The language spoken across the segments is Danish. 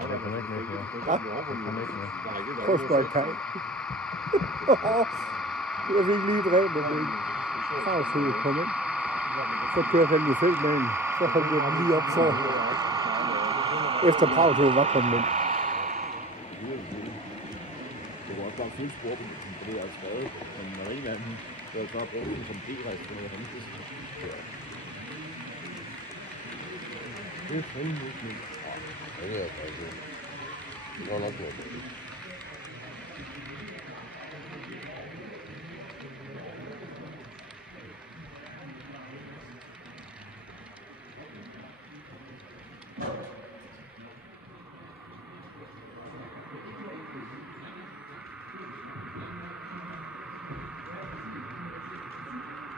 Jeg kommer ikke med på det. Ja? Jeg kommer ikke med. Prøv at spørge Kaj. Jeg fik lige drevet med den. Kravsøge kom ind. Så kørte han i felt med en. Så holdt jeg den lige op for. Efter Kravsøge var kommet ind. Det var også bare fuldt sport, for det er skrevet. Men når en af dem, så er bare brugt det som D-rejse, det var hendes. Det er fandme ikke min. Ja, det er faktisk. Det var nok noget.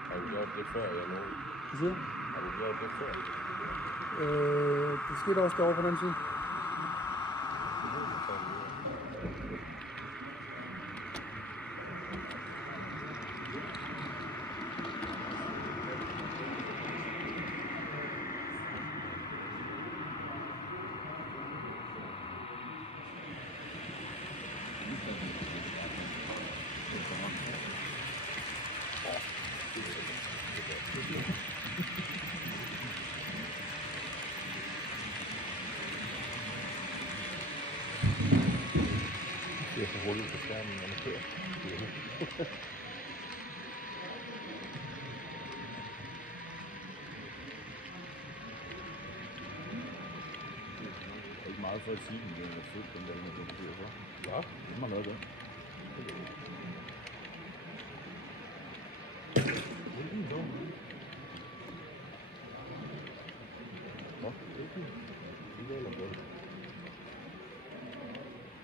Har du gjort det før, jeg nu? Hvad siger du? Har du gjort det før? Det skete også derovre på den side. Det er så hurtigt på skærmen, når man kører. Det er ikke meget for at sige, men det er sødt, den der ene, der kører for. Ja. Det må noget det.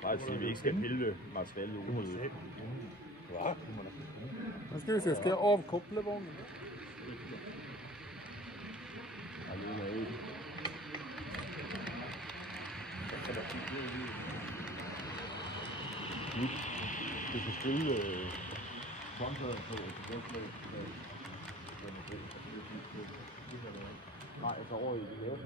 Bare at sige, at vi ikke skal pille materiale ud. Ja. Nu skal vi se, skal jeg over koblevognen? Og det er ikke. Du kan stille håndtaget på et nej, altså over i det lave.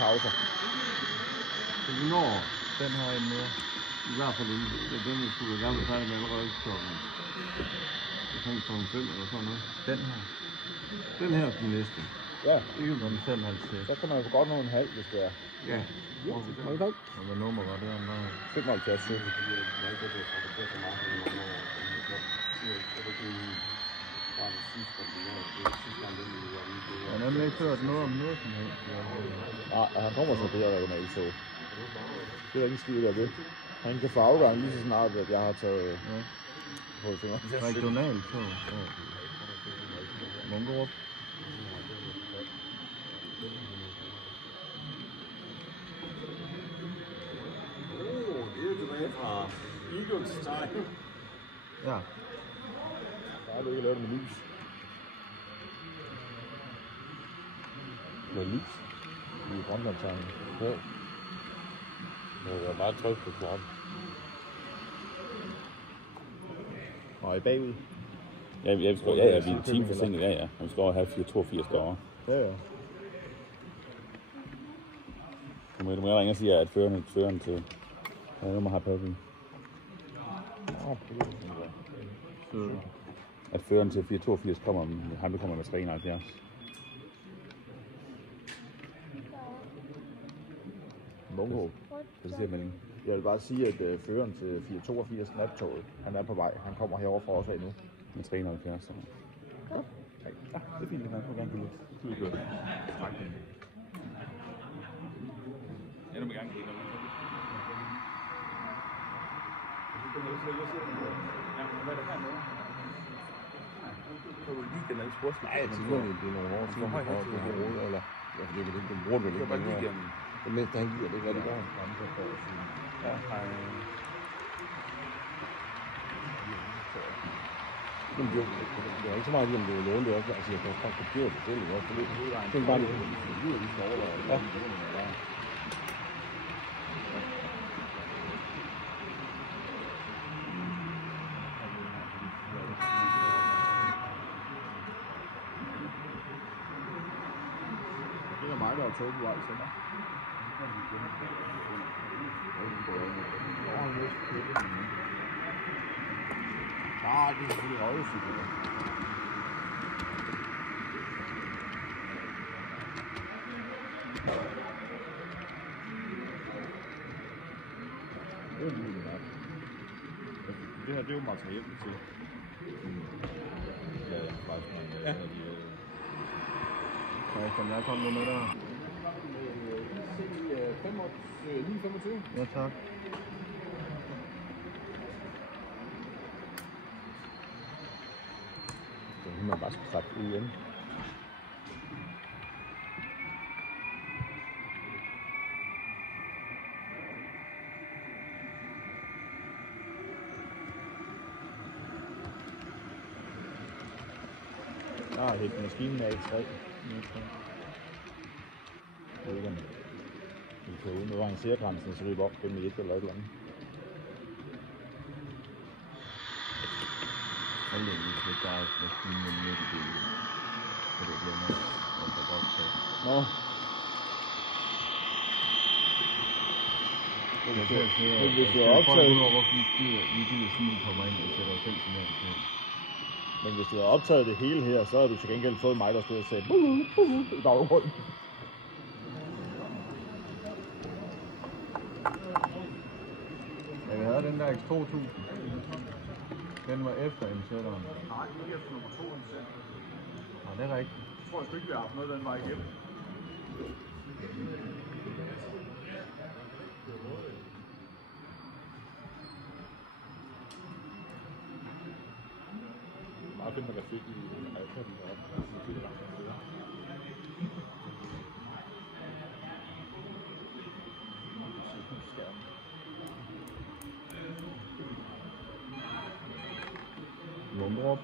Pauser. Så vi når den her en mere. I hvert fald den, vi skulle være gerne færdig med allerede klokken. Jeg tænker klokken 5 eller sådan noget. Den her. Den her er den næste. Ja, Ikke om 5,5. så kan man jo godt nå en halv, hvis det er. Ja. Må vi tak? Og hvad nummer var det? Der? 75 søg. Han har ikke hørt noget om noget som helst. Nej, han kommer så bedre regionalt tog. Det er ikke skidt af det. Han kan få afgang lige så snart, at jeg har taget på fingre. Regionalt tog. Munkerup. Det er jo tilbage fra Eagles time. Ja. Der er du ikke lavet med lys. Med lys. I grønlandstangen. Ja. Jeg var bare tryk på knappen. Og i bagud. Ja, vi er en time forsinket, ja. Og vi skal over have 482 derovre. Ja. Du må ringe og sige, at føreren til nummer har Pappy. At føreren til 482 kommer, han kommer med 371. Mungo. Det siger meldingen. Jeg vil bare sige, at føreren til 482 nattoget, han er på vej. Han kommer herover fra os af nu. Med 370. Så. Ja, det er fint, at han får gerne give lidt. Ja, du må gerne give det. Så du lige den anden spørgsmål? Nej, jeg tænker, det er nogle år siden, du får det råd, eller... Ja, for det er vel ikke, du bruger det ikke. bare lige gennem. Det mindste, han giver, det er, hvad det gør. Ja, men det er ikke så meget, om det er låne, det er også, altså jeg kan også kopiere det selv, det er bare lidt. Ja. Det er mig, der har taget på vej til mig. Nej, det er selvfølgelig øjefyldt. Det her, det er jo materielt til. Ja. Christian, jeg kom nu med der. 9,25. Ja, tak. Det er man bare skal trække ud igen. Jeg har hægtet maskinen af i 3. Jeg ved ikke, om vi kan ud med rangergrænsen, så løber op gennem et eller et eller andet. Heldigvis det der er maskinen midt i bilen. Så det bliver noget, og så godt til. Nå. Men hvis du er optaget... Hvorfor vi gider sådan kommer ind og sætter os selv til til. Men hvis du har optaget det hele her, så har du til gengæld fået mig, der stod og sagde i baggrunden. Ja, vi havde den der X2000. Den var efter indsætteren. Nej, det er efter nummer 2 indsætter. Ja, det er rigtigt. Jeg tror sgu ikke, vi har haft noget den vej igennem. Meget fedt med grafik i iPad'en deroppe. Det er langt bedre. Lumdrup.